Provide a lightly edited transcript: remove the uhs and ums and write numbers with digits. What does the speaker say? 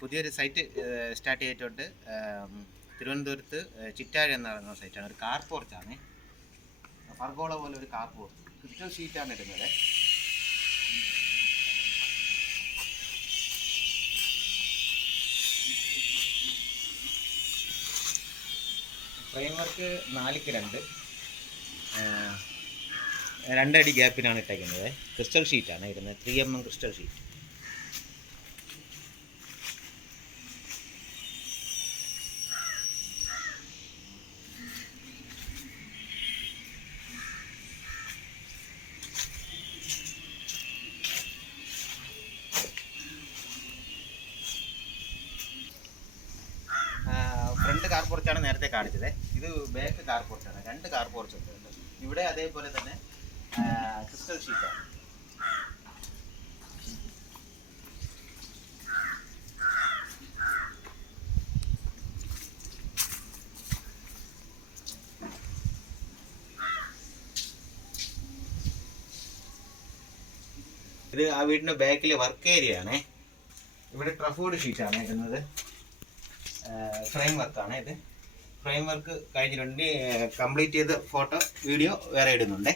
പുതിയൊരു site start ചെയ്തിട്ടുണ്ട്. തിരുവനന്തപുരത്ത് ചിറ്റാഴി എന്ന് പറയുന്ന സൈറ്റാണ്. ഒരു കാർ പോർച്ചാണ്. പർഗോള പോലെ ഒരു കാർ പോർച്ച് ക്രിസ്റ്റൽ ഷീറ്റാണ് ഇടുന്നത്. ഫ്രെയിം വർക്ക് 4x2 2 അടി ഗ്യാപ്പിനാണ് ഇട്ടേക്കുന്നത്. ക്രിസ്റ്റൽ ഷീറ്റാണ് ഇടുന്നത്. 3mm crystal sheet. Front car പോർച്ചാണ് നേരത്തെ കാണിച്ചത്. ഇത് ബാക്ക് കാർ പോർച്ചാണ്. 2 കാർ പോർച്ച് ഉണ്ട്. ഇവിടെ അതേപോലെ തന്നെ ക്രിസ്റ്റൽ ഷീറ്റാണ്. ഇത് ആ വീടിൻ്റെ ബാക്കിലെ വർക്ക് ഏരിയ ആണ്. ഇവിടെ ട്രഫോഡ് ഷീറ്റാണ് ഇടുന്നത്. ഫ്രെയിം വർക്കാണ് ഇത്. ഫ്രെയിം വർക്ക് കഴിഞ്ഞിട്ടുണ്ട്. കംപ്ലീറ്റ് ചെയ്ത് ഫോട്ടോ വീഡിയോ വേറെ ഇടുന്നുണ്ട്.